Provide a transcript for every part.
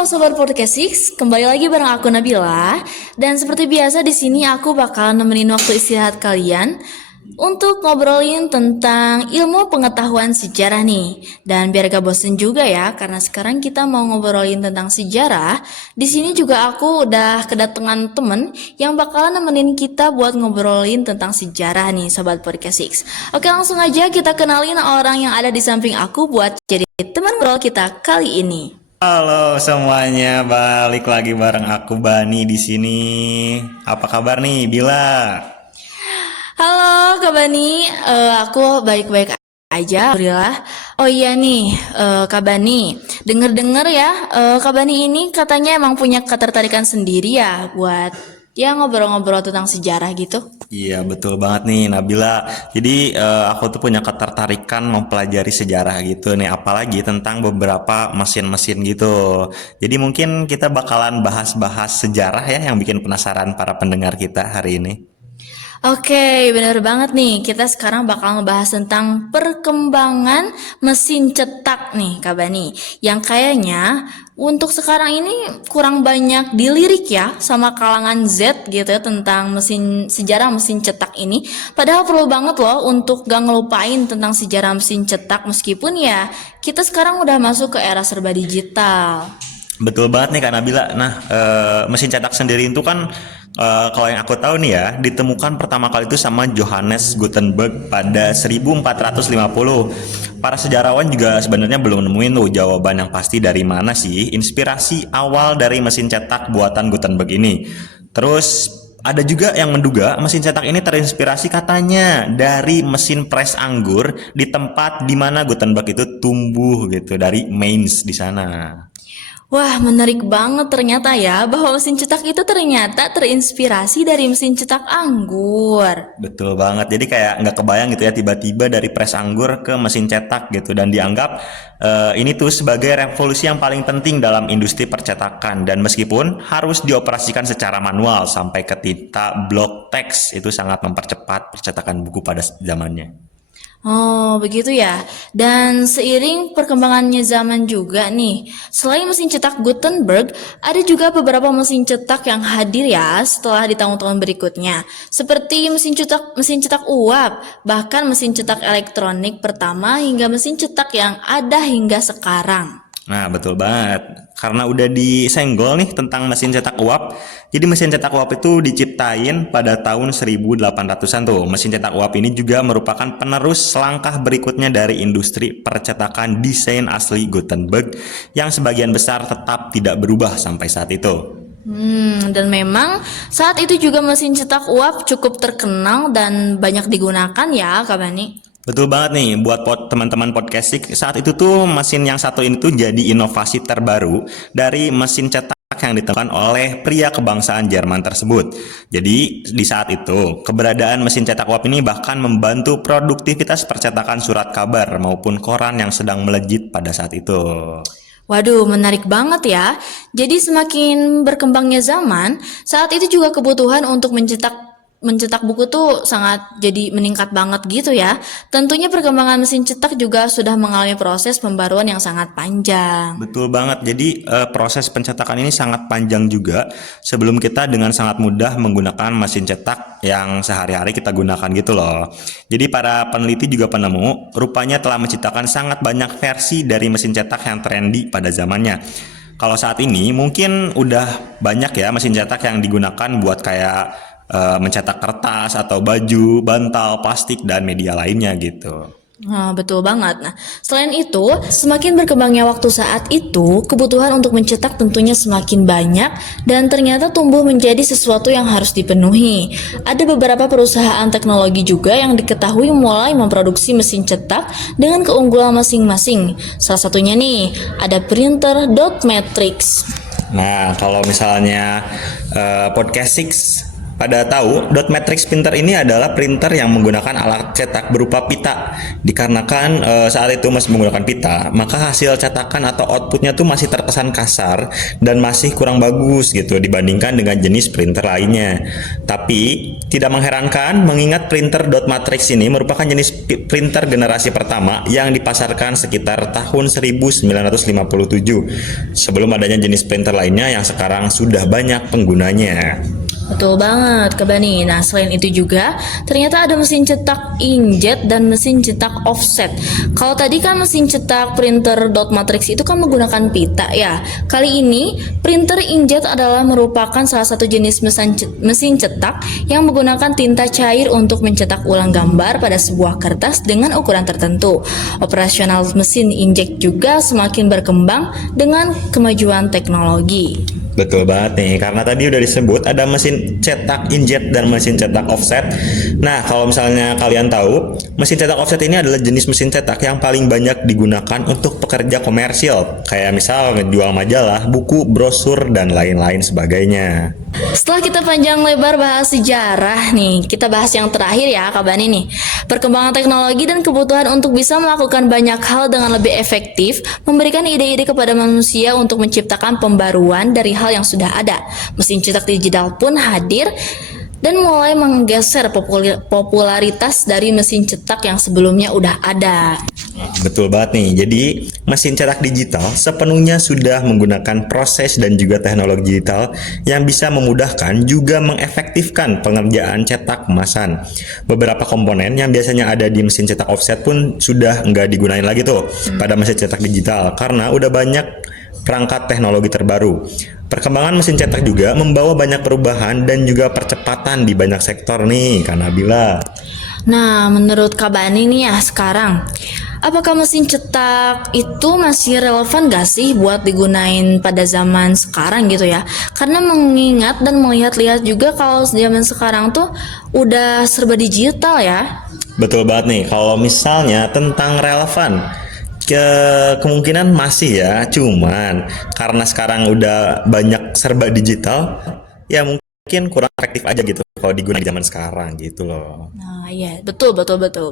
Halo Sobat Podcast Six, kembali lagi bareng aku Nabila. Dan seperti biasa di sini aku bakalan nemenin waktu istirahat kalian untuk ngobrolin tentang ilmu pengetahuan sejarah nih. Dan biar gak bosen juga ya, karena sekarang kita mau ngobrolin tentang sejarah. Di sini juga aku udah kedatangan temen yang bakalan nemenin kita buat ngobrolin tentang sejarah nih Sobat Podcast Six. Oke, langsung aja kita kenalin orang yang ada di samping aku buat jadi teman ngobrol kita kali ini. Halo semuanya, balik lagi bareng aku Bani di sini. Apa kabar nih, Bila? Halo Kak Bani, aku baik-baik aja, alhamdulillah. Oh iya nih, Kak Bani, denger-denger ya, Kak Bani ini katanya emang punya ketertarikan sendiri ya buat ya ngobrol-ngobrol tentang sejarah gitu. Iya, betul banget nih, Nabila. Jadi aku tuh punya ketertarikan mempelajari sejarah gitu nih, apalagi tentang beberapa mesin-mesin gitu. Jadi mungkin kita bakalan bahas-bahas sejarah ya yang bikin penasaran para pendengar kita hari ini. Oke, bener banget nih. Kita sekarang bakal ngebahas tentang perkembangan mesin cetak nih, Kak Bani. Yang kayaknya untuk sekarang ini kurang banyak dilirik ya sama kalangan Z gitu ya tentang sejarah mesin cetak ini. Padahal perlu banget loh untuk gak ngelupain tentang sejarah mesin cetak meskipun ya kita sekarang udah masuk ke era serba digital. Betul banget nih Kak Nabila. Nah, mesin cetak sendiri itu kan kalau yang aku tahu nih ya, ditemukan pertama kali itu sama Johannes Gutenberg pada 1450. Para sejarawan juga sebenarnya belum nemuin tuh jawaban yang pasti dari mana sih inspirasi awal dari mesin cetak buatan Gutenberg ini. Terus ada juga yang menduga mesin cetak ini terinspirasi katanya dari mesin pres anggur di tempat di mana Gutenberg itu tumbuh gitu, dari Mainz di sana. Wah, menarik banget ternyata ya bahwa mesin cetak itu ternyata terinspirasi dari mesin cetak anggur. Betul banget. Jadi kayak nggak kebayang gitu ya tiba-tiba dari pres anggur ke mesin cetak gitu, dan dianggap ini tuh sebagai revolusi yang paling penting dalam industri percetakan, dan meskipun harus dioperasikan secara manual sampai ke tinta blok teks, itu sangat mempercepat percetakan buku pada zamannya. Oh, begitu ya. Dan seiring perkembangannya zaman juga nih, selain mesin cetak Gutenberg, ada juga beberapa mesin cetak yang hadir ya setelah di tahun-tahun berikutnya. Seperti mesin cetak uap, bahkan mesin cetak elektronik pertama hingga mesin cetak yang ada hingga sekarang. Nah, betul banget. Karena udah disenggol nih tentang mesin cetak uap. Jadi mesin cetak uap itu diciptain pada tahun 1800-an tuh. Mesin cetak uap ini juga merupakan penerus langkah berikutnya dari industri percetakan desain asli Gutenberg yang sebagian besar tetap tidak berubah sampai saat itu. Dan memang saat itu juga mesin cetak uap cukup terkenal dan banyak digunakan ya, Kak Bani. Betul banget nih, buat teman-teman podcastik, saat itu tuh mesin yang satu ini tuh jadi inovasi terbaru dari mesin cetak yang ditemukan oleh pria kebangsaan Jerman tersebut. Jadi di saat itu, keberadaan mesin cetak uap ini bahkan membantu produktivitas percetakan surat kabar maupun koran yang sedang melejit pada saat itu. Waduh, menarik banget ya. Jadi semakin berkembangnya zaman, saat itu juga kebutuhan untuk mencetak buku tuh sangat jadi meningkat banget gitu ya. Tentunya perkembangan mesin cetak juga sudah mengalami proses pembaruan yang sangat panjang. Betul banget. Jadi proses pencetakan ini sangat panjang juga sebelum kita dengan sangat mudah menggunakan mesin cetak yang sehari-hari kita gunakan gitu loh. Jadi para peneliti juga penemu rupanya telah menciptakan sangat banyak versi dari mesin cetak yang trendy pada zamannya. Kalau saat ini mungkin udah banyak ya mesin cetak yang digunakan buat kayak mencetak kertas atau baju, bantal, plastik, dan media lainnya gitu. Nah, betul banget. Nah, selain itu, semakin berkembangnya waktu saat itu, kebutuhan untuk mencetak tentunya semakin banyak dan ternyata tumbuh menjadi sesuatu yang harus dipenuhi. Ada beberapa perusahaan teknologi juga yang diketahui mulai memproduksi mesin cetak dengan keunggulan masing-masing. Salah satunya nih, ada printer Dot Matrix. Nah, kalau misalnya podcast Six pada tahu, dot matrix printer ini adalah printer yang menggunakan alat cetak berupa pita. Dikarenakan saat itu masih menggunakan pita, maka hasil cetakan atau outputnya tuh masih terkesan kasar dan masih kurang bagus gitu dibandingkan dengan jenis printer lainnya. Tapi tidak mengherankan mengingat printer dot matrix ini merupakan jenis printer generasi pertama yang dipasarkan sekitar tahun 1957 sebelum adanya jenis printer lainnya yang sekarang sudah banyak penggunanya. Betul banget, Kak Bani. Nah, selain itu juga, ternyata ada mesin cetak inkjet dan mesin cetak offset. Kalau tadi kan mesin cetak printer dot matrix itu kan menggunakan pita ya. Kali ini, printer inkjet adalah merupakan salah satu jenis mesin cetak yang menggunakan tinta cair untuk mencetak ulang gambar pada sebuah kertas dengan ukuran tertentu. Operasional mesin inkjet juga semakin berkembang dengan kemajuan teknologi. Betul banget nih, karena tadi udah disebut ada mesin cetak inkjet dan mesin cetak offset. Nah, kalau misalnya kalian tahu, mesin cetak offset ini adalah jenis mesin cetak yang paling banyak digunakan untuk pekerja komersil, kayak misal ngejual majalah, buku, brosur, dan lain-lain sebagainya. Setelah kita panjang lebar bahas sejarah nih, kita bahas yang terakhir ya Kak Bani nih. Perkembangan teknologi dan kebutuhan untuk bisa melakukan banyak hal dengan lebih efektif memberikan ide-ide kepada manusia untuk menciptakan pembaruan dari hal yang sudah ada. Mesin cetak digital pun hadir dan mulai menggeser popularitas dari mesin cetak yang sebelumnya udah ada. Betul banget nih. Jadi, mesin cetak digital sepenuhnya sudah menggunakan proses dan juga teknologi digital yang bisa memudahkan juga mengefektifkan pengerjaan cetak kemasan. Beberapa komponen yang biasanya ada di mesin cetak offset pun sudah nggak digunain lagi tuh pada mesin cetak digital karena udah banyak perangkat teknologi terbaru. Perkembangan mesin cetak juga membawa banyak perubahan dan juga percepatan di banyak sektor nih, Kak Nabila. Nah, menurut Kak Bani nih ya sekarang, apakah mesin cetak itu masih relevan gak sih buat digunain pada zaman sekarang gitu ya? Karena mengingat dan melihat-lihat juga kalau zaman sekarang tuh udah serba digital ya. Betul banget nih, kalau misalnya tentang relevan, kemungkinan masih ya, cuman karena sekarang udah banyak serba digital, ya mungkin kurang efektif aja gitu kalau digunakan di zaman sekarang gitu loh. Nah, iya, betul.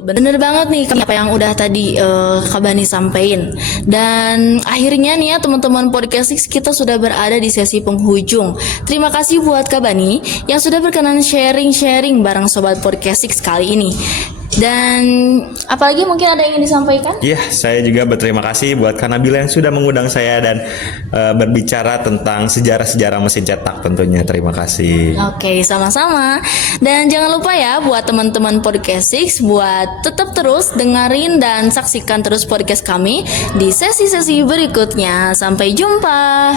Bener banget nih apa yang udah tadi Kak Bani sampein. Dan akhirnya nih ya teman-teman podcast kita sudah berada di sesi penghujung. Terima kasih buat Kak Bani yang sudah berkenan sharing-sharing bareng sobat podcast kali ini. Dan apalagi mungkin ada yang ingin disampaikan? Iya, saya juga berterima kasih buat Kak Nabila yang sudah mengundang saya dan berbicara tentang sejarah-sejarah mesin cetak tentunya. Terima kasih. Oke, sama-sama. Dan jangan lupa ya buat teman-teman podcast buat tetap terus dengerin dan saksikan terus podcast kami di sesi-sesi berikutnya. Sampai jumpa.